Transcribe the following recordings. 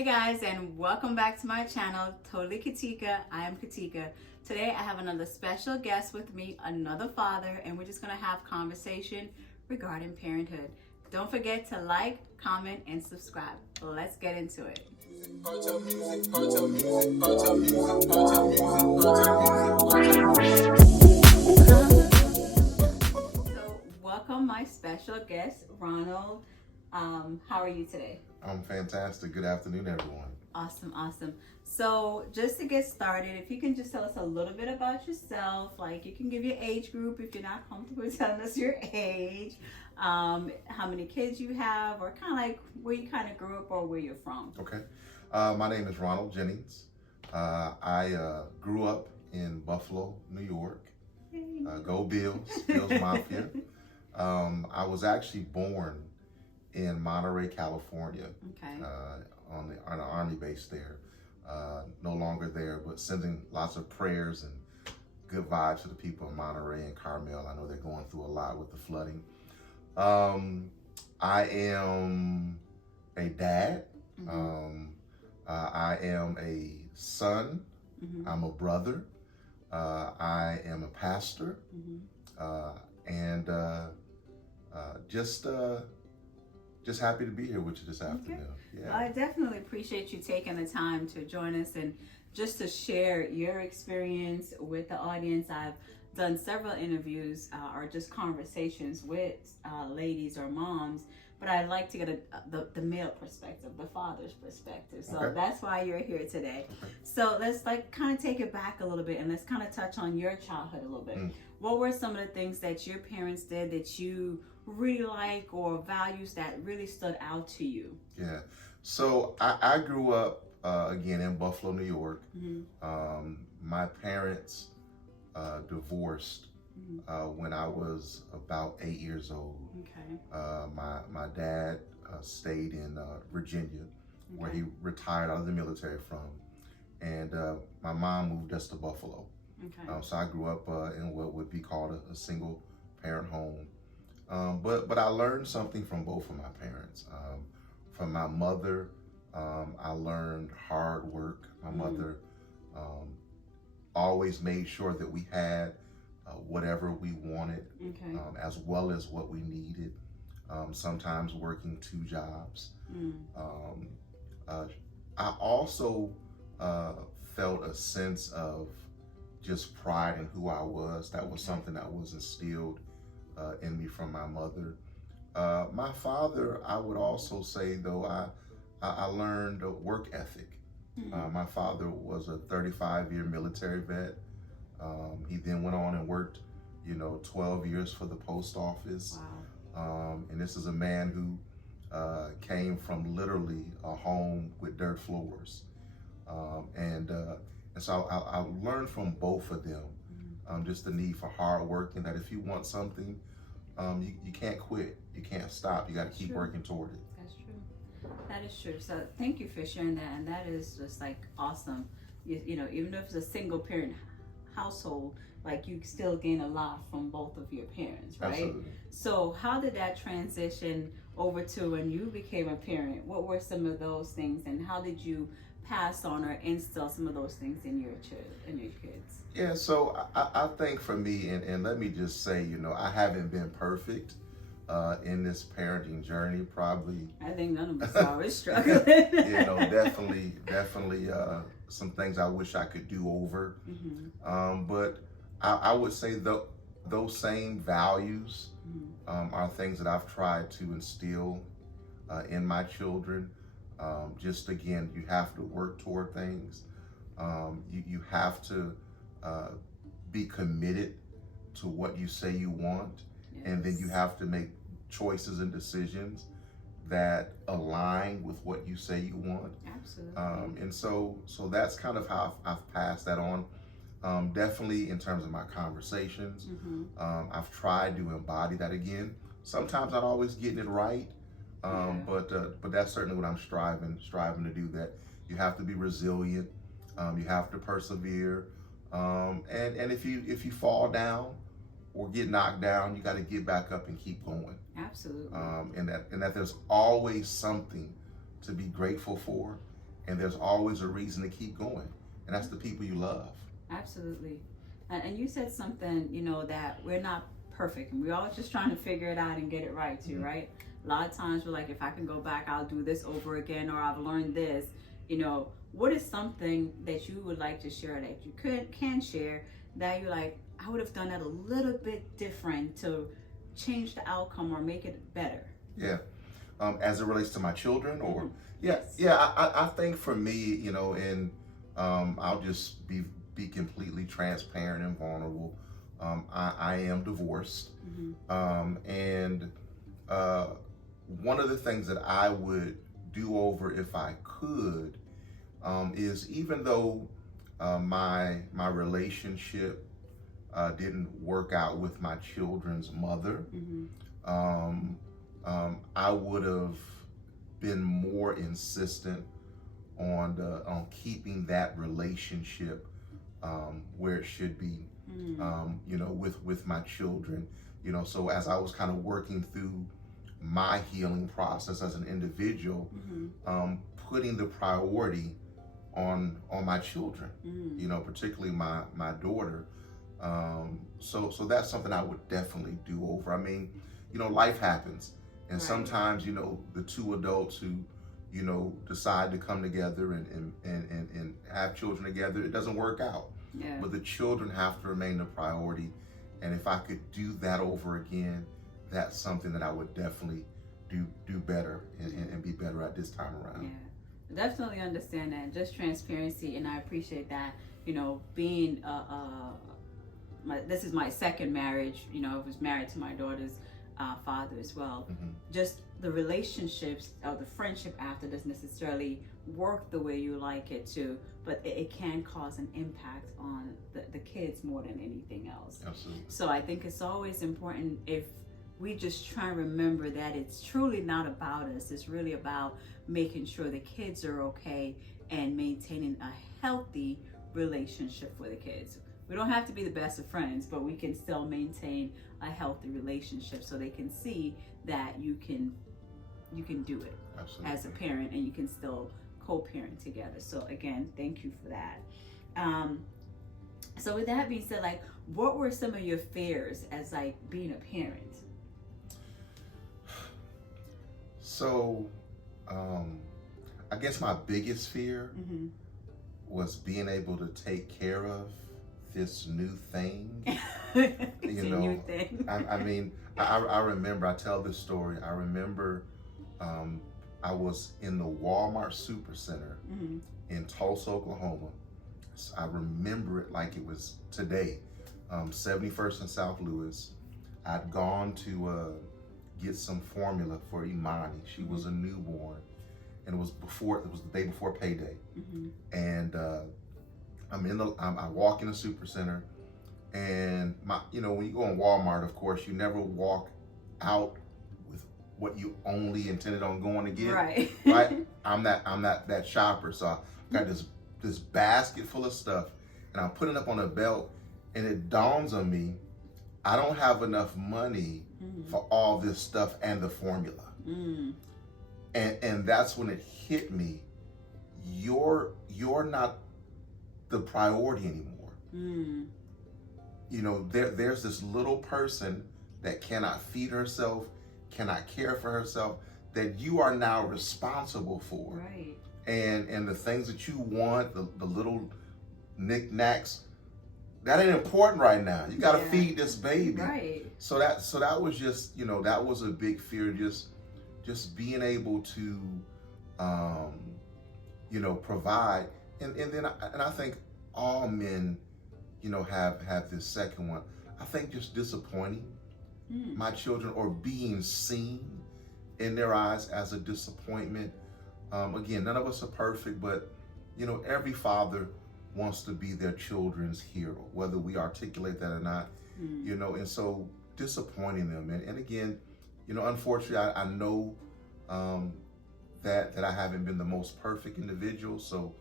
Hey guys, and welcome back to my channel, Totally Katika. I am Katika. Today I have another special guest with me, another father, and we're just gonna have conversation regarding parenthood. Don't forget to like, comment, and subscribe. Let's get into it. So welcome my special guest, Ronald. How are you today? I'm fantastic. Good afternoon, everyone. Awesome. So just to get started, if you can just tell us a little bit about yourself, like you can give your age group if you're not comfortable telling us your age, how many kids you have, or kind of like where you kind of grew up or where you're from. Okay. My name is Ronald Jennings. I grew up in Buffalo, New York. Go Bills, Bills Mafia. I was actually born in Monterey, California, Okay. on an army base there. No longer there, but sending lots of prayers and good vibes to the people in Monterey and Carmel. I know they're going through a lot with the flooding. I am a dad. I am a son. I'm a brother. I am a pastor. And just happy to be here with you this afternoon. Okay. Yeah. I definitely appreciate you taking the time to join us and just to share your experience with the audience. I've done several interviews or just conversations with ladies or moms, but I like to get the male perspective, the father's perspective. So that's why you're here today. So let's kind of take it back a little bit and let's kind of touch on your childhood a little bit. What were some of the things that your parents did that you really like, or values that really stood out to you? Yeah. So I grew up again in Buffalo, New York. My parents divorced when I was about 8 years old. My dad stayed in Virginia, where he retired out of the military from, and my mom moved us to Buffalo. So I grew up in what would be called a single parent home. But I learned something from both of my parents. From my mother, I learned hard work. My mother always made sure that we had whatever we wanted, as well as what we needed. Sometimes working 2 jobs. I also felt a sense of just pride in who I was. That was something that was instilled in me from my mother. My father, I would also say, though, I learned a work ethic. My father was a 35-year military vet. He then went on and worked, 12 years for the post office. And this is a man who came from literally a home with dirt floors. And so I learned from both of them just the need for hard work, and that if you want something, you can't quit. You can't stop. You got to keep working toward it. That's true. That is true. So thank you for sharing that. And that is just awesome. You know, even if it's a single parent household, you still gain a lot from both of your parents, right? Absolutely. So how did that transition over to when you became a parent? What were some of those things, and how did you pass on or instill some of those things in your kids? Yeah, so I think for me, and let me just say, I haven't been perfect in this parenting journey. Probably, I think none of us are. We're struggling. definitely some things I wish I could do over. But I would say those same values are things that I've tried to instill in my children. Just again, you have to work toward things. You have to be committed to what you say you want, and then you have to make choices and decisions that align with what you say you want. Absolutely. And so that's kind of how I've passed that on. Definitely in terms of my conversations, I've tried to embody that again. Sometimes not always getting it right. But that's certainly what I'm striving to do. That you have to be resilient, you have to persevere, and if you fall down or get knocked down, you got to get back up and keep going. Absolutely. And that there's always something to be grateful for, and there's always a reason to keep going, and that's the people you love. Absolutely. And you said something, that we're not perfect, and we're all just trying to figure it out and get it right too, right? A lot of times we're like, if I can go back, I'll do this over again, or I've learned this. What is something that you would like to share that you can share that you're like, I would have done that a little bit different to change the outcome or make it better? Yeah. As it relates to my children, or Yes. I think for me, and I'll just be completely transparent and vulnerable. I am divorced, and one of the things that I would do over if I could is, even though my relationship didn't work out with my children's mother, I would have been more insistent on keeping that relationship where it should be, with my children. So as I was kind of working through my healing process as an individual, putting the priority on my children, particularly my daughter. So that's something I would definitely do over. I mean, life happens, and Right. sometimes, the two adults who, decide to come together and have children together, it doesn't work out. Yeah. But the children have to remain the priority. And if I could do that over again, that's something that I would definitely do better and be better at this time around. Yeah, definitely understand that. Just transparency, and I appreciate that. Being this is my second marriage. I was married to my daughter's father as well. Just the relationships or the friendship after doesn't necessarily work the way you like it to, but it can cause an impact on the kids more than anything else. Absolutely. So I think it's always important, if we just try and remember that it's truly not about us. It's really about making sure the kids are okay and maintaining a healthy relationship for the kids. We don't have to be the best of friends, but we can still maintain a healthy relationship so they can see that you can do it. Absolutely. As a parent, and you can still co-parent together. So again, thank you for that. So with that being said, like, what were some of your fears as like being a parent? So, I guess my biggest fear was being able to take care of this new thing. New thing. I mean, I remember, I tell this story, I remember I was in the Walmart Supercenter in Tulsa, Oklahoma. I remember it like it was today, 71st and South Lewis. I'd gone to get some formula for Imani. She was a newborn, and it was the day before payday. And I walk in the Supercenter, and when you go in Walmart, of course, you never walk out with what you only intended on going to get. Right. Right. I'm that shopper. So I got this basket full of stuff, and I put it up on a belt, and it dawns on me, I don't have enough money for all this stuff and the formula. And that's when it hit me. You're not the priority anymore. There's this little person that cannot feed herself, cannot care for herself, that you are now responsible for. Right. And the things that you want, the little knickknacks, that ain't important right now. You got to feed this baby. Right. So that was just, that was a big fear, just being able to, provide. And then I think all men, have this second one. I think just disappointing my children, or being seen in their eyes as a disappointment. Again, none of us are perfect, but every father wants to be their children's hero, whether we articulate that or not. And so disappointing them, and again, unfortunately, I know that I haven't been the most perfect individual. So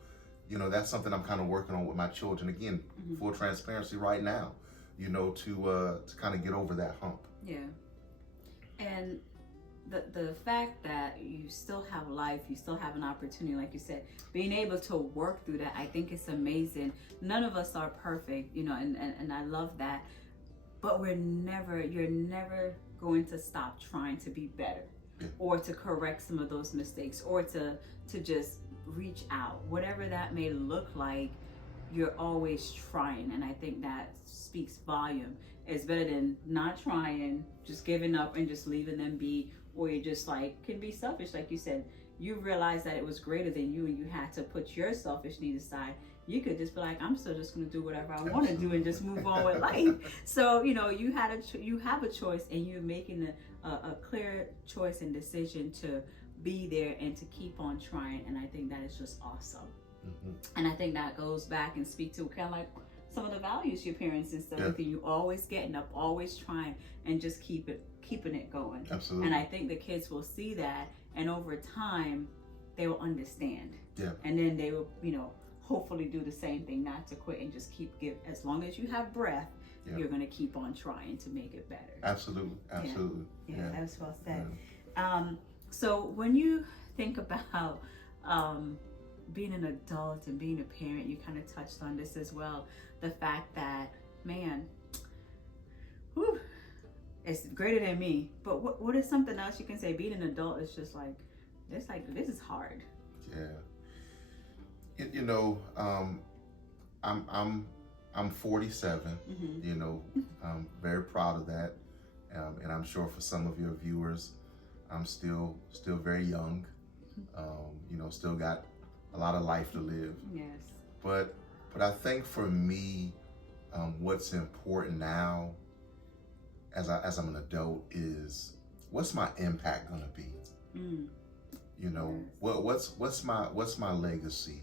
that's something I'm kind of working on with my children. Again, full transparency right now, to kind of get over that hump. Yeah. And the fact that you still have life, you still have an opportunity, like you said, being able to work through that, I think it's amazing. None of us are perfect, you know, and I love that. But you're never going to stop trying to be better, or to correct some of those mistakes, or to just reach out, whatever that may look like. You're always trying, and I think that speaks volume. It's better than not trying, just giving up and just leaving them be, or you just like can be selfish, like you said. You realize that it was greater than you, and you had to put your selfish needs aside. You could just be like, I'm still just going to do whatever I want to do and just move on with life. So you know, you have a choice, and you're making a clear choice and decision to be there and to keep on trying. And I think that is just awesome. And I think that goes back and speak to kind of like some of the values your parents instilled with you. Always getting up, always trying, and just keeping it going. Absolutely. And I think the kids will see that, and over time they will understand. Yeah. And then they will, you know, hopefully do the same thing, not to quit, and just as long as you have breath, you're going to keep on trying to make it better. Absolutely. Yeah, that's well said. So when you think about being an adult and being a parent, you kind of touched on this as well. The fact that, man, it's greater than me. But what is something else you can say? Being an adult is just like this is hard. Yeah. You know, I'm 47. You know, I'm very proud of that, and I'm sure for some of your viewers, I'm still very young. You know, still got a lot of life to live. Yes. But I think for me, what's important now, as I'm an adult, is what's my impact gonna be? You know, what's my legacy?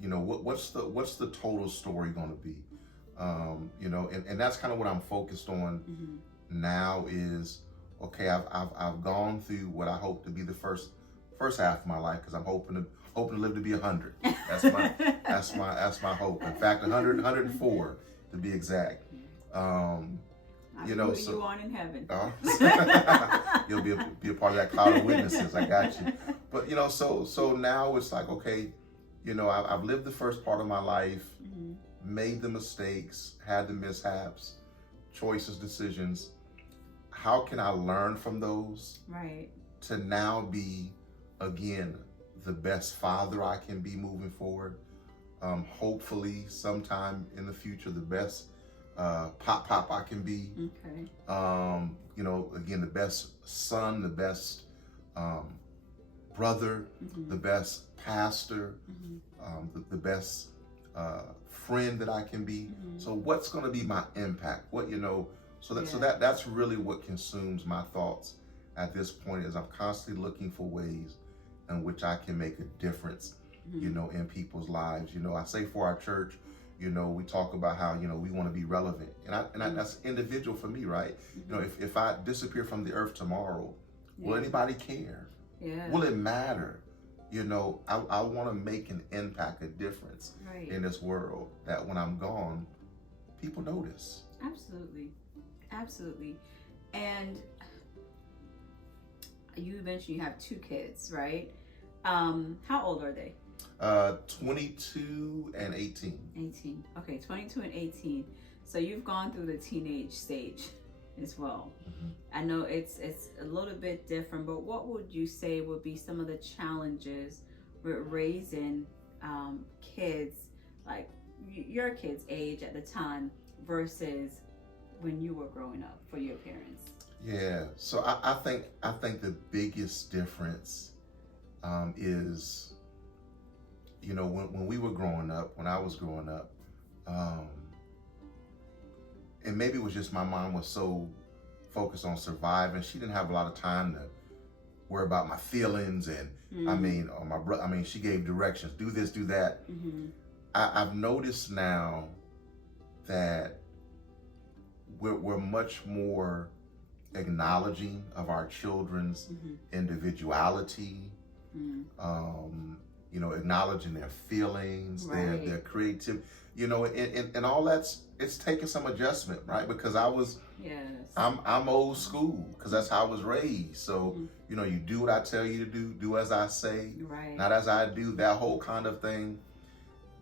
You know, what's the total story gonna be? You know, and that's kind of what I'm focused on now. Is okay. I've gone through what I hope to be the first half of my life, because I'm hoping to live to be 100. That's my hope. In fact, 104 to be exact. You know, so you on in heaven. You'll be a part of that cloud of witnesses. I got you. But you know, so now it's like, okay, you know, I've lived the first part of my life, made the mistakes, had the mishaps, choices, decisions. How can I learn from those? Right. To now be, again, the best father I can be moving forward. Hopefully sometime in the future, the best pop I can be. Okay. You know, again, the best son, the best brother, the best pastor, the best friend that I can be. So what's going to be my impact? What, you know, so that's really what consumes my thoughts at this point, is I'm constantly looking for ways in which I can make a difference, you know, in people's lives. You know, I say for our church, you know, we talk about how, you know, we want to be relevant, and that's individual for me, right? You know, if I disappear from the earth tomorrow, will anybody care? Will it matter? You know, I want to make an impact, a difference in this world, that when I'm gone, people notice. Absolutely. And you mentioned you have 2 kids, right? How old are they? 22 and 18. 18. Okay, 22 and 18. So you've gone through the teenage stage as well. I know it's a little bit different, but what would you say would be some of the challenges with raising kids, like your kids' age at the time versus when you were growing up for your parents? Yeah, so I think the biggest difference is, you know, when we were growing up, when I was growing up, and maybe it was just my mom was so focused on surviving, she didn't have a lot of time to worry about my feelings, and she gave directions, do this, do that. I've noticed now that we're much more acknowledging of our children's individuality, acknowledging their feelings, Right. their creativity, and all it's taking some adjustment, right? Because Yes. I'm old school because that's how I was raised. So, you do what I tell you to do as I say, Right. not as I do, that whole kind of thing.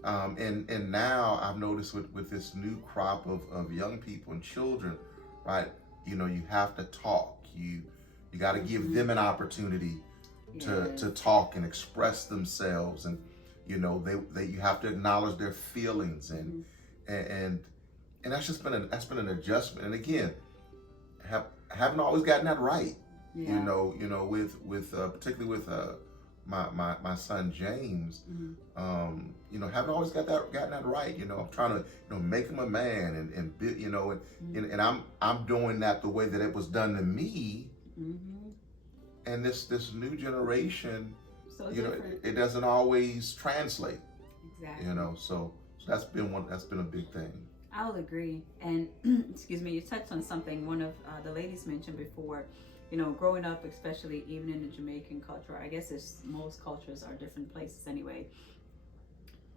And now I've noticed with this new crop of young people and children, right? You have to talk. You got to give them an opportunity to talk and express themselves, and they you have to acknowledge their feelings, and that's just been an adjustment. And again, haven't always gotten that right. Yeah. With particularly with my son James, haven't always gotten that right. I'm trying to make him a man and build, and I'm doing that the way that it was done to me. And this new generation, So different. it doesn't always translate. Exactly. So that's been a big thing. I will agree. And excuse me, you touched on something one of the ladies mentioned before. Growing up, especially even in the Jamaican culture, I guess most cultures are different places anyway.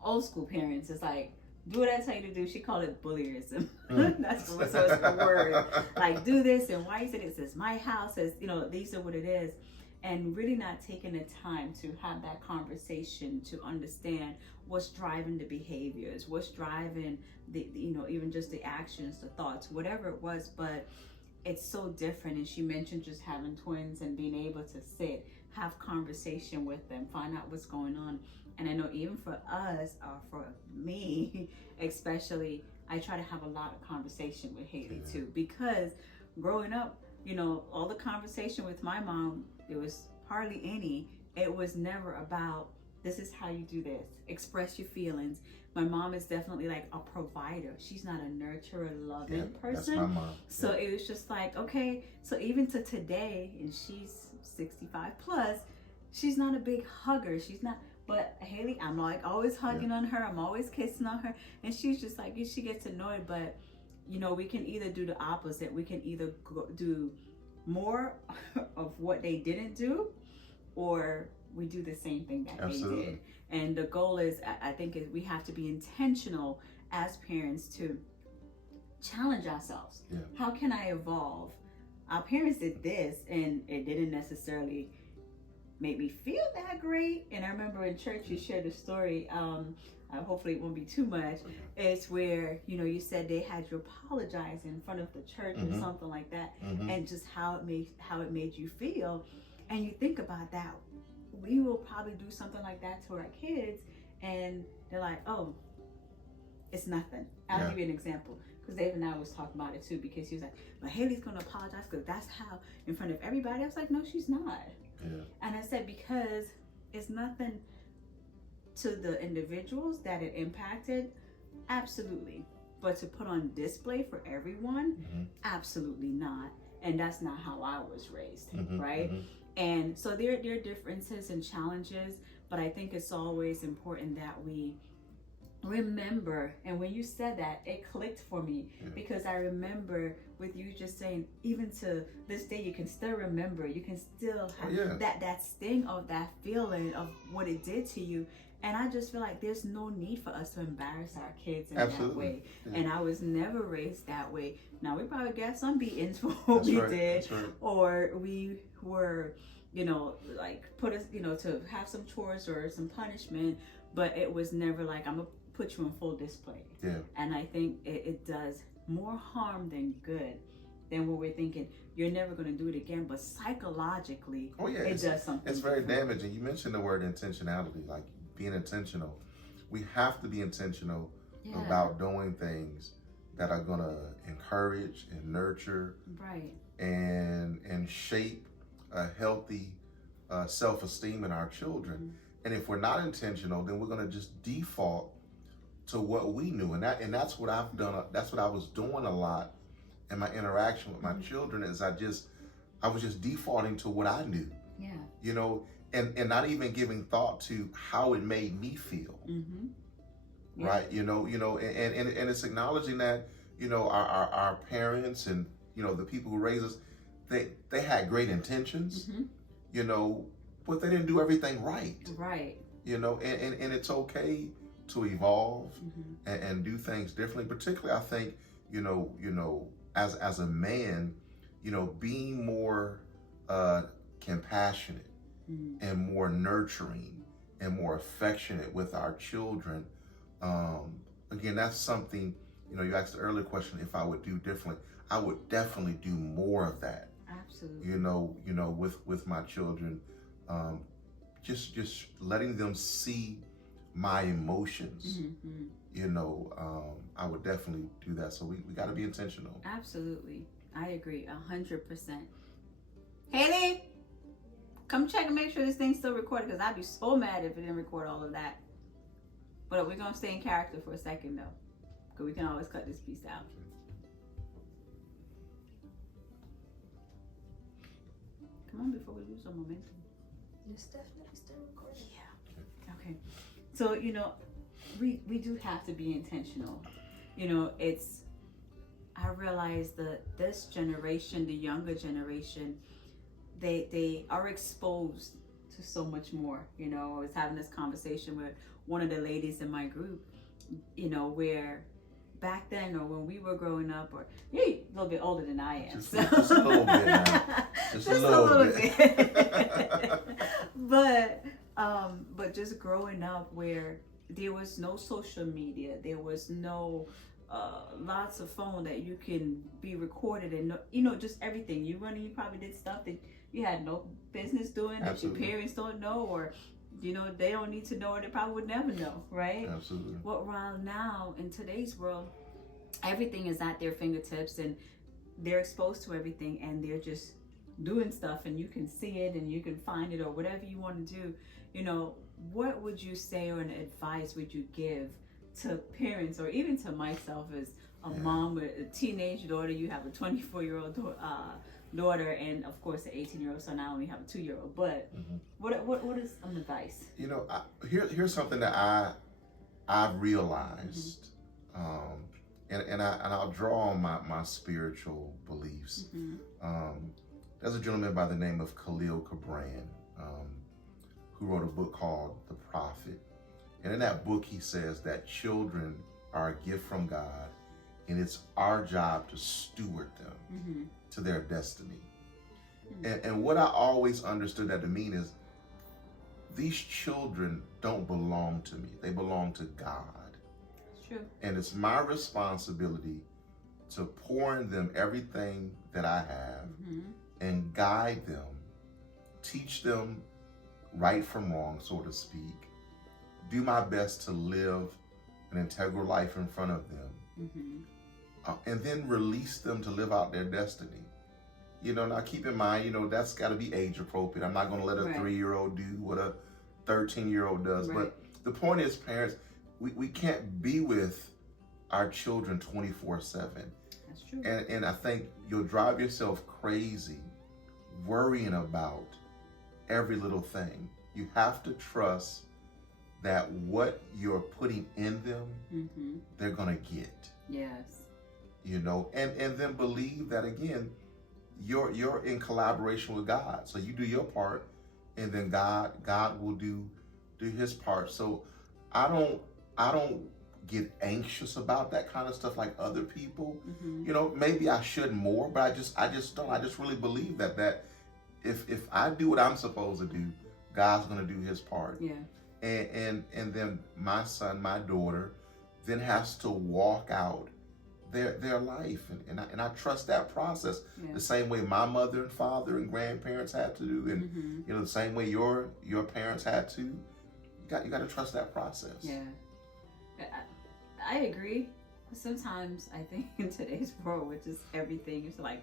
Old school parents, it's like, do what I tell you to do. She called it bullyism. That's so it's the word. Like, do this, and why is it? It's my house. These are what it is. And really not taking the time to have that conversation to understand what's driving the behaviors, what's driving the even just the actions, the thoughts, whatever it was. But it's so different. And she mentioned just having twins and being able to sit, have conversation with them, find out what's going on. And I know even for us, for me especially, I try to have a lot of conversation with Haley too, because growing up, all the conversation with my mom, there was hardly any. It was never about, this is how you do this, express your feelings. My mom is definitely like a provider. She's not a nurturer, loving person. That's my mom. So it was just like, okay, so even to today, and she's 65 plus, she's not a big hugger. She's not. But Haley, I'm like always hugging on her. I'm always kissing on her. And she's just like, she gets annoyed. But, we can either do the opposite. We can either do more of what they didn't do, or we do the same thing that they did. And the goal is, I think, we have to be intentional as parents to challenge ourselves. Yeah. How can I evolve? Our parents did this, and it didn't necessarily made me feel that great. And I remember in church you shared a story, hopefully it won't be too much. It's where you said they had you apologize in front of the church or something like that, and just how it made you feel. And you think about that, we will probably do something like that to our kids, and they're like, oh, it's nothing. I'll give you an example, because Dave and I was talking about it too, because he was like, but Haley's gonna apologize because that's how, in front of everybody. I was like, no, she's not. And I said, because it's nothing to the individuals that it impacted, absolutely. But to put on display for everyone, absolutely not. And that's not how I was raised, right? And so there are differences and challenges, but I think it's always important that we remember. And when you said that, it clicked for me, because I remember with you just saying, even to this day, you can still remember, you can still have that sting of that feeling of what it did to you. And I just feel like there's no need for us to embarrass our kids in that way. And I was never raised that way. Now, we probably got some beatings for what we did, or we were, like put us, to have some chores or some punishment, but it was never like, I'm gonna put you in full display. And I think it does more harm than good, than what we're thinking. You're never going to do it again, but psychologically, it does something. It's very damaging. You mentioned the word intentionality, like being intentional. We have to be intentional about doing things that are going to encourage and nurture, and shape a healthy self-esteem in our children. And if we're not intentional, then we're going to just default to what we knew, and that's what I've done. That's what I was doing a lot in my interaction with my children. Is I was just defaulting to what I knew. And not even giving thought to how it made me feel. Right? And it's acknowledging that our parents and the people who raised us, they had great intentions. But they didn't do everything right. you know, and it's okay to evolve and do things differently. Particularly, I think, as a man, being more compassionate and more nurturing and more affectionate with our children. Again, that's something, you asked the earlier question if I would do differently. I would definitely do more of that. Absolutely. With my children, just letting them see my emotions. I would definitely do that. So we got to be intentional. Absolutely. I agree 100%. Haley, come check and make sure this thing's still recorded, because I'd be so mad if it didn't record all of that. But we're going to stay in character for a second, though, because we can always cut this piece out. Come on, before we lose our momentum. It's definitely still recording. Yeah. Okay. So, we do have to be intentional. I realize that this generation, the younger generation, they are exposed to so much more. I was having this conversation with one of the ladies in my group, where back then, or when we were growing up, or you're a little bit older than I am. Just a little bit now. Just a little bit. But just growing up where there was no social media, there was no lots of phone that you can be recorded, and just everything. You probably did stuff that you had no business doing. Absolutely. That your parents don't know, or they don't need to know, or they probably would never know, right? Absolutely. But while now in today's world, everything is at their fingertips, and they're exposed to everything, and they're just doing stuff, and you can see it and you can find it, or whatever you want to do. What would you say, or an advice would you give to parents, or even to myself as a mom with a teenage daughter? You have a 24-year-old daughter, and of course an 18-year-old, so now I only have a 2-year-old. But what is some advice? Here's something that I've realized, and I'll draw on my spiritual beliefs. There's a gentleman by the name of Khalil Gibran, who wrote a book called The Prophet. And in that book, he says that children are a gift from God, and it's our job to steward them to their destiny. And what I always understood that to mean is, these children don't belong to me. They belong to God. That's true. And it's my responsibility to pour in them everything that I have and guide them, teach them right from wrong, so to speak, do my best to live an integral life in front of them, and then release them to live out their destiny. Now keep in mind, that's got to be age appropriate. I'm not going to let a 3-year-old do what a 13-year-old does. Right. But the point is, parents, we can't be with our children 24/7. That's true. And I think you'll drive yourself crazy worrying about every little thing. You have to trust that what you're putting in them, they're going to get. Yes. And then believe that, again, you're in collaboration with God. So you do your part, and then God will do his part. So I don't get anxious about that kind of stuff like other people. Maybe I should more, but I just don't. I just really believe that if I do what I'm supposed to do, God's going to do his part. Yeah. And then my son, my daughter, then has to walk out their life, and I trust that process. The same way my mother and father and grandparents had to do, and the same way your parents had to. You got to trust that process. Yeah, I agree. Sometimes I think in today's world, which is everything, it's like,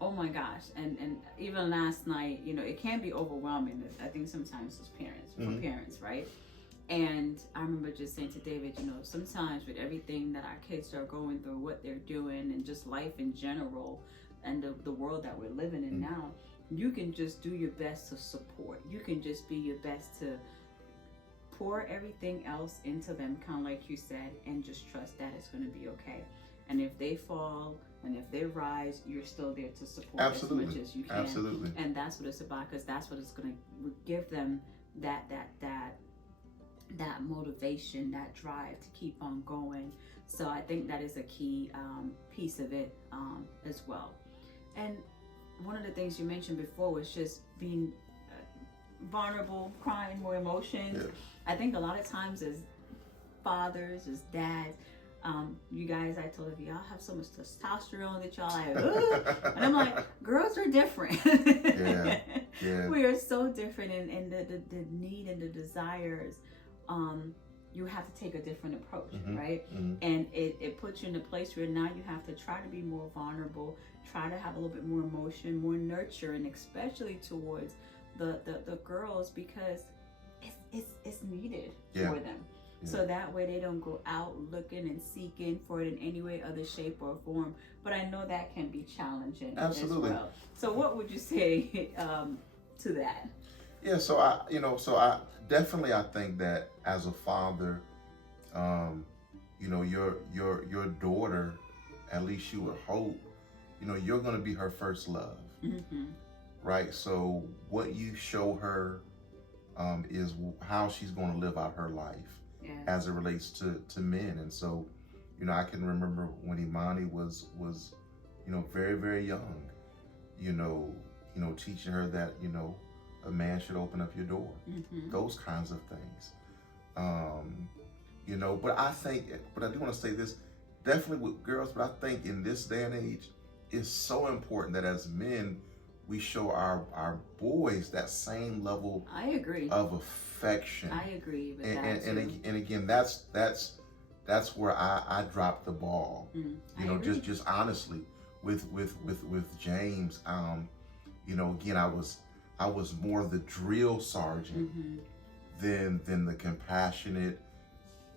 oh my gosh, and even last night, it can be overwhelming. I think sometimes as parents, for parents, right? And I remember just saying to David, sometimes with everything that our kids are going through, what they're doing, and just life in general, and the world that we're living in now, you can just do your best to support. You can just be your best to pour everything else into them, kind of like you said, and just trust that it's going to be okay. And if they fall and if they rise, you're still there to support as much as you can. Absolutely. And that's what it's about, because that's what it's going to give them, that that motivation, that drive to keep on going. So I think that is a key piece of it as well. And one of the things you mentioned before was just being vulnerable, crying, more emotions. Yeah. I think a lot of times as fathers, as dads, you guys, I told you, y'all have so much testosterone that y'all like, ugh. And I'm like, girls are different. Yeah. We are so different, and the need and the desires, you have to take a different approach, right? And it puts you in a place where now you have to try to be more vulnerable, try to have a little bit more emotion, more nurturing, especially towards the girls, because it's needed for them. Yeah. So that way they don't go out looking and seeking for it in any way, other shape or form. But I know that can be challenging as well. So what would you say to that? Yeah, so I definitely, I think that as a father, your daughter, at least you would hope, you're going to be her first love, right? So what you show her is how she's going to live out her life as it relates to men. And so, I can remember when Imani was very, very young, teaching her that, a man should open up your door, those kinds of things. But I do want to say this, definitely with girls, but I think in this day and age, it's so important that as men, we show our boys that same level I agree. of affection. I agree with that too. And again, that's where I dropped the ball. Just honestly with James, again, I was more the drill sergeant than the compassionate,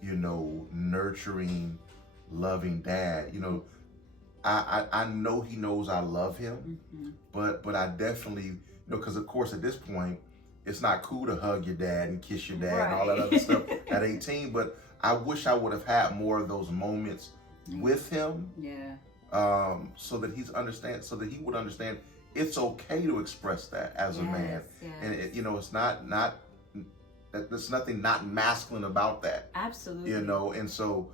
nurturing, loving dad. I know he knows I love him, but I definitely, because of course at this point, it's not cool to hug your dad and kiss your dad and all that other stuff at 18, but I wish I would have had more of those moments with him. So that he would understand it's okay to express that as a man. And it's not there's nothing not masculine about that. Absolutely. And so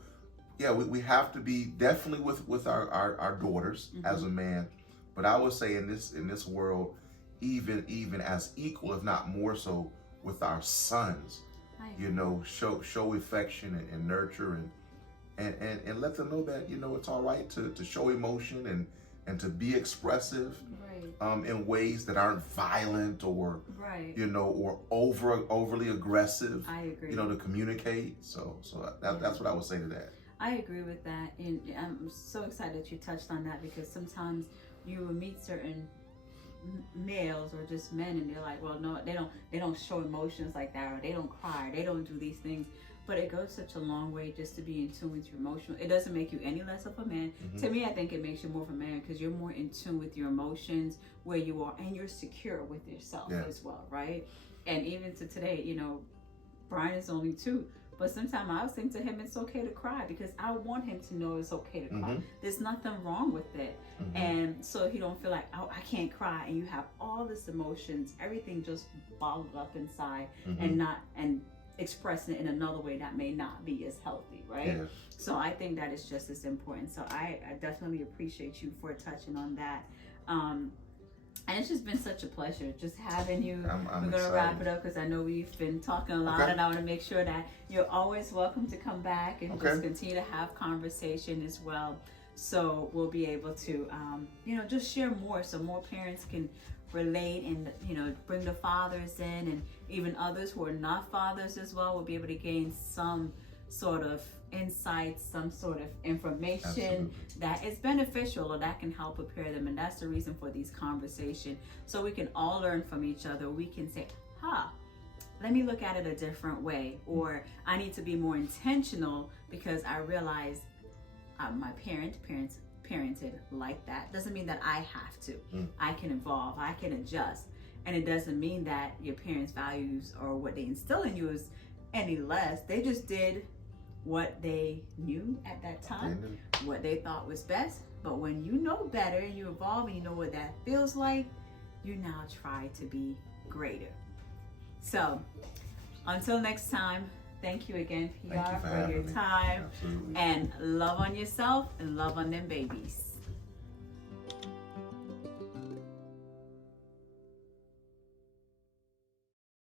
we have to be definitely with our daughters as a man, but I would say in this world, even as equal, if not more so, with our sons, show affection and nurture and let them know that it's all right to show emotion and to be expressive, in ways that aren't violent or or overly aggressive. I agree. To communicate. So that's what I would say to that. I agree with that, and I'm so excited that you touched on that, because sometimes you will meet certain males or just men, and they're like, well, no, they don't show emotions like that, or they don't cry, or they don't do these things. But it goes such a long way just to be in tune with your emotions. It doesn't make you any less of a man. To me, I think it makes you more of a man, because you're more in tune with your emotions, where you are, and you're secure with yourself as well, right? And even to today, Brian is only 2. But sometimes I was saying to him, it's okay to cry, because I want him to know it's okay to cry. There's nothing wrong with it. And so he don't feel like, oh, I can't cry. And you have all this emotions, everything just bottled up inside, and expressing it in another way that may not be as healthy, right? So I think that is just as important. So I definitely appreciate you for touching on that. And it's just been such a pleasure just having you. We're going to wrap it up, because I know we've been talking a lot, and I want to make sure that you're always welcome to come back and just continue to have conversation as well. So we'll be able to, just share more, so more parents can relate, and, bring the fathers in, and even others who are not fathers as well will be able to gain some sort of insights, some sort of information that is beneficial, or that can help prepare them. And that's the reason for these conversations, so we can all learn from each other. We can say, let me look at it a different way, or I need to be more intentional, because I realize my parents parented like that. Doesn't mean that I have to. I can evolve, I can adjust. And it doesn't mean that your parents' values or what they instill in you is any less. They just did what they knew at that time, what they thought was best. But when you know better and you evolve and you know what that feels like, you now try to be greater. So until next time, Thank you again, PR, Thank you for for your having me. time. Absolutely. And love on yourself and love on them babies.